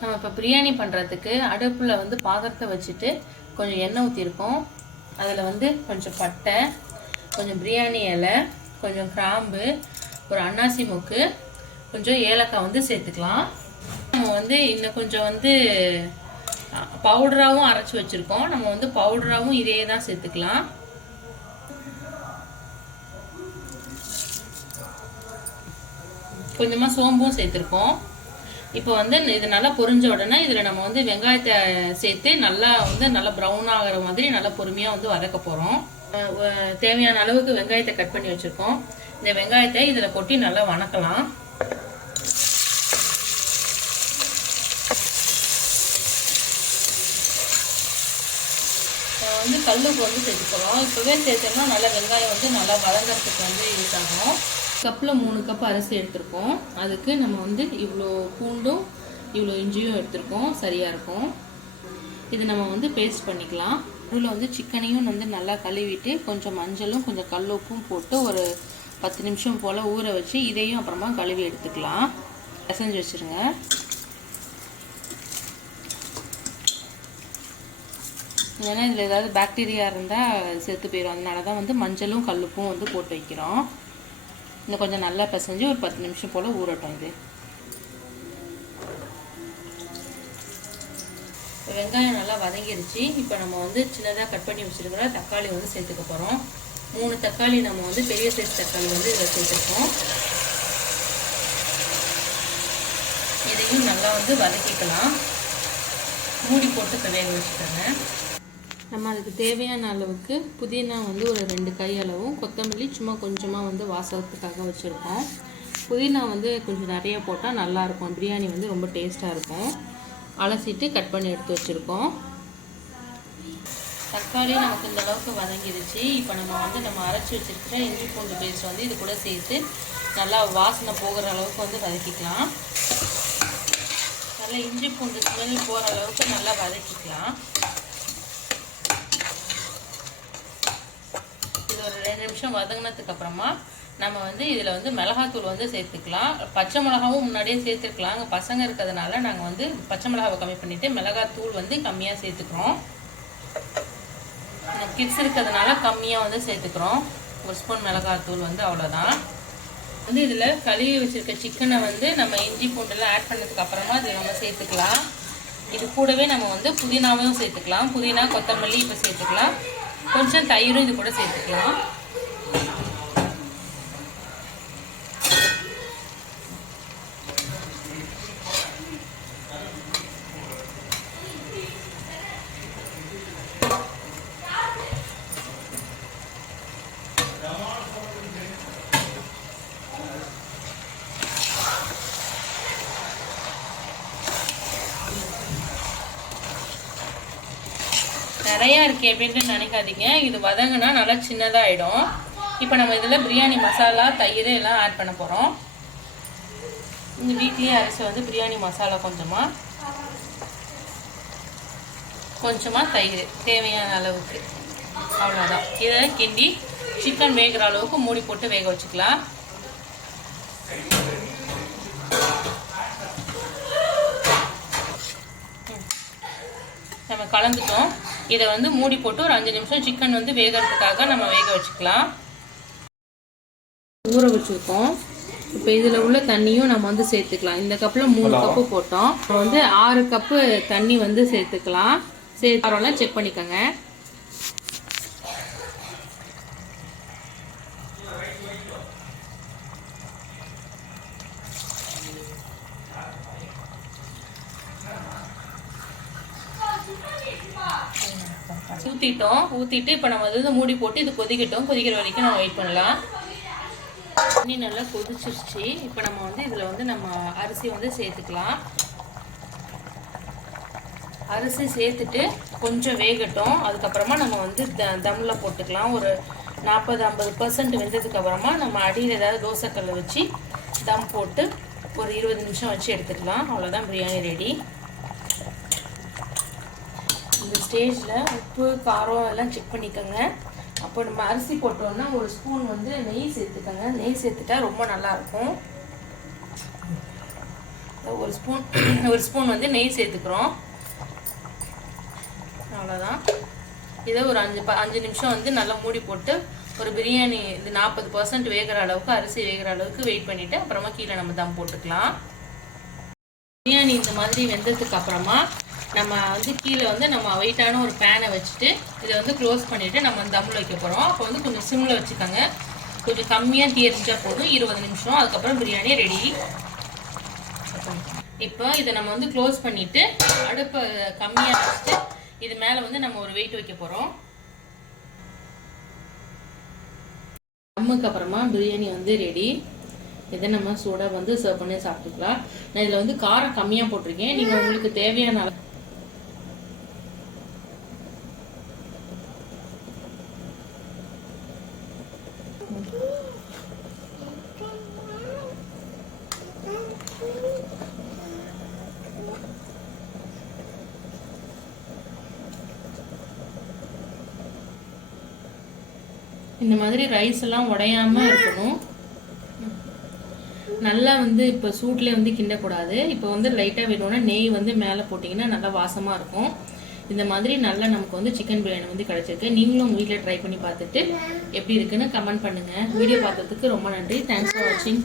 நம்ம இப்போ பிரியாணி பண்ணுறதுக்கு அடுப்பில் வந்து பாத்திரத்தை வச்சுட்டு கொஞ்சம் எண்ணெய் ஊற்றிருக்கோம். அதில் வந்து கொஞ்சம் பட்டை, கொஞ்சம் பிரியாணி இலை, கொஞ்சம் கிராம்பு, ஒரு அன்னாசி மொக்கு, கொஞ்சம் ஏலக்காய் வந்து சேர்த்துக்கலாம். நம்ம வந்து இன்னும் கொஞ்சம் வந்து பவுடராகவும் அரைச்சி வச்சுருக்கோம். நம்ம வந்து பவுடராகவும் இதே தான் சேர்த்துக்கலாம். கொஞ்சமாக சோம்பும் சேர்த்துருக்கோம். இப்போ வந்து இது நல்லா பொரிஞ்ச உடனே இதில் நம்ம வந்து வெங்காயத்தை சேர்த்து நல்லா ப்ரௌன் ஆகிற மாதிரி நல்லா பொறுமையாக வந்து வதக்க போகிறோம். தேவையான அளவுக்கு வெங்காயத்தை கட் பண்ணி வச்சுருக்கோம். இந்த வெங்காயத்தை இதில் கொட்டி நல்லா வணக்கலாம். வந்து கல்லுப்பு வந்து சேர்த்துக்கிறோம். இப்போவே சேர்த்தோம்னா நல்லா வெங்காயம் வந்து நல்லா வதங்கிறதுக்கு வந்து யூஸ் ஆகும். கப்பில் 3 கப் அரிசி எடுத்திருக்கோம். அதுக்கு நம்ம வந்து இவ்வளோ பூண்டும் இவ்வளோ இஞ்சியும் எடுத்திருக்கோம். சரியாக இருக்கும். இது நம்ம வந்து பேஸ்ட் பண்ணிக்கலாம். இதில் வந்து சிக்கனையும் வந்து நல்லா கழுவிட்டு கொஞ்சம் மஞ்சளும் கொஞ்சம் கல்லுப்பும் போட்டு ஒரு 10 நிமிஷம் போல் ஊற வச்சு இதையும் அப்புறமா கழுவி எடுத்துக்கலாம். பிசைஞ்சு வச்சுருங்க. ஏன்னா இதில் ஏதாவது பாக்டீரியா இருந்தால் செத்து போயிடும். அதனால தான் வந்து மஞ்சளும் கல்லுப்பும் வந்து போட்டு வைக்கிறோம். இன்னும் கொஞ்சம் நல்லா பிசைஞ்சு ஒரு 10 நிமிஷம் போல் ஊறட்டும். இது வெங்காயம் நல்லா வதங்கிருச்சு. இப்போ நம்ம வந்து சின்னதாக கட் பண்ணி வச்சுருக்கிற தக்காளி வந்து சேர்த்துக்க போகிறோம். 3 தக்காளி நம்ம வந்து பெரிய சைஸ் தக்காளி வந்து இதில் சேர்த்துருக்கோம். இதையும் நல்லா வந்து வதக்கிக்கலாம். மூடி போட்டு வேக வச்சுக்கோங்க. நம்ம அதுக்கு தேவையான அளவுக்கு புதினா வந்து ஒரு 2 கை அளவும், கொத்தமல்லி சும்மா கொஞ்சமாக வந்து வாசத்துக்காக வச்சுருக்கோம். புதினா வந்து கொஞ்சம் நிறைய போட்டால் நல்லாயிருக்கும். பிரியாணி வந்து ரொம்ப டேஸ்ட்டாக இருக்கும். அலசிட்டு கட் பண்ணி எடுத்து வச்சுருக்கோம். தக்காளி நமக்கு இந்த அளவுக்கு வதங்கிடுச்சு. இப்போ நம்ம அரைச்சி வச்சுருக்கிற இஞ்சி பூண்டு பேஸ்ட் வந்து இது கூட சேர்த்து நல்லா வாசனை போகிற அளவுக்கு வந்து வதக்கிக்கலாம். நல்லா இஞ்சி பூண்டு ஸ்மெல் போகிற அளவுக்கு நல்லா வதக்கிக்கலாம். இது ஒரு 2 நிமிஷம் வதங்கினதுக்கு அப்புறமா நம்ம வந்து இதில் வந்து மிளகாத்தூள் வந்து சேர்த்துக்கலாம். பச்சை மிளகாவும் முன்னாடியே சேர்த்துக்கலாம். அங்கே பசங்க இருக்கிறதுனால நாங்கள் வந்து பச்சை மிளகாவை கம்மி பண்ணிவிட்டு மிளகாத்தூள் வந்து கம்மியாக சேர்த்துக்கிறோம். கிட்ஸ் இருக்கிறதுனால கம்மியாக வந்து சேர்த்துக்கிறோம். 1 ஸ்பூன் மிளகாத்தூள் வந்து அவ்வளோதான். வந்து இதில் கழுவி வச்சுருக்க சிக்கனை வந்து நம்ம இஞ்சி பூண்டெல்லாம் ஆட் பண்ணதுக்கு அப்புறமா இதில் நம்ம சேர்த்துக்கலாம். இது கூடவே நம்ம வந்து புதினாவும் சேர்த்துக்கலாம். புதினா கொத்தமல்லி இப்போ சேர்த்துக்கலாம். கொஞ்சம் தயிரும் இது கூட சேர்த்துக்கலாம். நிறையா இருக்கே அப்படின்ட்டு நினைக்காதீங்க. இது வதங்கினா நல்லா சின்னதாகிடும். இப்போ நம்ம இதில் பிரியாணி மசாலா, தயிர் எல்லாம் ஆட் பண்ண போகிறோம். இந்த வீட்லேயே அரைச்சி வந்து பிரியாணி மசாலா கொஞ்சமாக தயிர் தேவையான அளவுக்கு, அவ்வளோதான். இதை கிண்டி சிக்கன் வேகிற அளவுக்கு மூடி போட்டு வேக வச்சுக்கலாம். நம்ம கலந்துட்டோம். இதை வந்து மூடி போட்டு ஒரு 5 நிமிஷம் சிக்கன் வந்து வேகிறதுக்காக நம்ம வேக வச்சுக்கலாம். ஊற வச்சுருக்கோம். இப்போ இதில் உள்ள தண்ணியும் நம்ம வந்து சேர்த்துக்கலாம். இந்த கப்பில் 3 கப்பு போட்டோம். வந்து 6 கப்பு தண்ணி வந்து சேர்த்துக்கலாம். சேர்த்தாரோலாம் செக் பண்ணிக்கோங்க. ஊற்றிட்டு இப்போ நம்ம வந்து மூடி போட்டு இது கொதிக்கிற வரைக்கும் நம்ம வெயிட் பண்ணலாம். தண்ணி நல்லா கொதிச்சிருச்சு. இப்போ நம்ம வந்து இதில் வந்து நம்ம அரிசி வந்து சேர்த்துக்கலாம். அரிசி சேர்த்துட்டு கொஞ்சம் வேகட்டும். அதுக்கப்புறமா நம்ம வந்து தம்மில் போட்டுக்கலாம். ஒரு 40-50% வெந்ததுக்கு அப்புறமா நம்ம அடியில் ஏதாவது தோசைக்கல்லை வச்சு தம் போட்டு ஒரு 20 நிமிஷம் வச்சு எடுத்துக்கலாம். அவ்வளோதான், பிரியாணி ரெடி. இந்த ஸ்டேஜில் உப்பு காரம் எல்லாம் செக் பண்ணிக்கோங்க. அப்போ நம்ம அரிசி போட்டோம்னா 1 ஸ்பூன் வந்து நெய் சேர்த்துக்கோங்க. நெய் சேர்த்துட்டா ரொம்ப நல்லாயிருக்கும். ஒரு ஸ்பூன் வந்து நெய் சேர்த்துக்கிறோம். அவ்வளோதான். இதை ஒரு 5 நிமிஷம் வந்து நல்லா மூடி போட்டு ஒரு பிரியாணி இது 40% வேகிற அளவுக்கு, அரிசி வேகிற அளவுக்கு வெயிட் பண்ணிவிட்டு அப்புறமா கீழே நம்ம தம் போட்டுக்கலாம். பிரியாணி இந்த மாதிரி வெந்ததுக்கு அப்புறமா நம்ம வந்து கீழே வந்து நம்ம வெயிட்டான ஒரு பேனை வச்சுட்டு இதை வந்து க்ளோஸ் பண்ணிவிட்டு நம்ம தம்மில் வைக்க போகிறோம். அப்போ வந்து கொஞ்சம் சிம்மில் வச்சுக்கோங்க. கொஞ்சம் கம்மியாக தீ எரிஞ்சால் போதும். 20 நிமிஷம். அதுக்கப்புறம் பிரியாணி ரெடி. இப்போ இதை நம்ம வந்து க்ளோஸ் பண்ணிவிட்டு அடுப்பை கம்மியாக வச்சுட்டு இது மேலே வந்து நம்ம ஒரு வெயிட் வைக்க போகிறோம். தம்முக்கு அப்புறமா பிரியாணி வந்து ரெடி. இதை நம்ம சூடாக வந்து சர்வ் பண்ணி சாப்பிட்டுக்கலாம். நான் இதில் வந்து காரம் கம்மியாக போட்டிருக்கேன். நீங்கள் உங்களுக்கு தேவையான இந்த மாதிரி ரைஸ் எல்லாம் உடையாம இருக்கணும். நல்லா வந்து இப்போ சூட்லேயே வந்து கிண்டக்கூடாது. இப்போ வந்து லைட்டாக வேணும்னா நெய் வந்து மேலே போட்டிங்கன்னா நல்லா வாசமாக இருக்கும். இந்த மாதிரி நல்லா நமக்கு வந்து சிக்கன் பிரியாணி வந்து கிடைச்சிருக்கு. நீங்களும் உங்கள் வீட்டில் ட்ரை பண்ணி பார்த்துட்டு எப்படி இருக்குன்னு கமெண்ட் பண்ணுங்கள். வீடியோ பார்த்ததுக்கு ரொம்ப நன்றி. தேங்க்ஸ் ஃபார் வாட்சிங்.